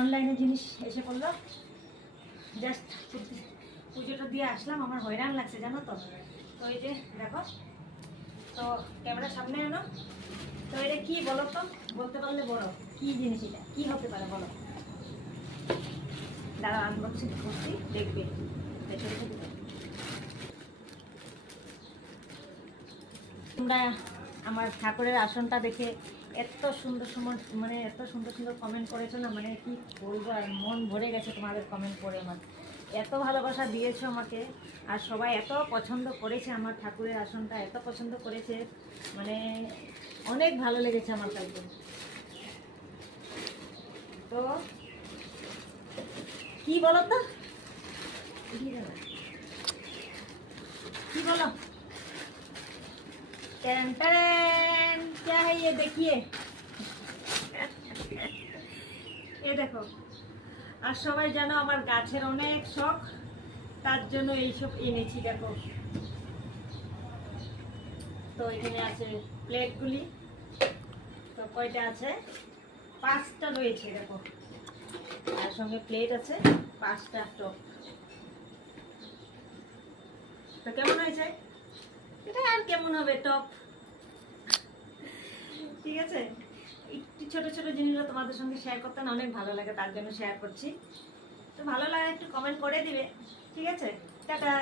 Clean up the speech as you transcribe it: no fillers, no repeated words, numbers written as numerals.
অনলাইনে জিনিস এসে পড়লো, জাস্ট পুজোটা দিয়ে আসলাম, আমার হয়রান লাগছে জানো তো। তো এই যে দেখো, তো ক্যামেরার সামনে আনো, তো এটা কি বলো তো, বলতে পারলে বলো কি জিনিস, এটা কি হতে পারে বলো। দাঁড়াও আনবক্সিং করছি, দেখবে। তোমরা আমার ঠাকুরের আসনটা দেখে এত সুন্দর সুন্দর, মানে এত সুন্দর সুন্দর কমেন্ট করেছো না, মানে কি বলবো, আর মন ভরে গেছে তোমাদের কমেন্ট পড়ে। আমার এত ভালোবাসা দিয়েছো আমাকে, আর সবাই এত পছন্দ করেছে আমার ঠাকুরের আসনটা, এত পছন্দ করেছে, মানে অনেক ভালো লেগেছে আমার কাছে। তো কি বলো তো, কি বলো, टैन टैन, क्या है ये देखिए, এ দেখো। আর সবাই জানো আমার গাছের অনেক শখ, তার জন্য এইসব এনেছি। দেখো তো এখানে আছে প্লেটগুলি, তো কয়টা আছে, 5টা রয়েছে দেখো, তার সঙ্গে প্লেট আছে 5টা টপ। তো কেমন হয়েছে এটা, আর কেমন হবে টপ, ঠিক আছে। একটু ছোট ছোট জিনিসগুলো তোমাদের সঙ্গে শেয়ার করতে না অনেক ভালো লাগে, তার জন্য শেয়ার করছি। তো ভালো লাগে একটু কমেন্ট করে দিবে, ঠিক আছে। টাটা।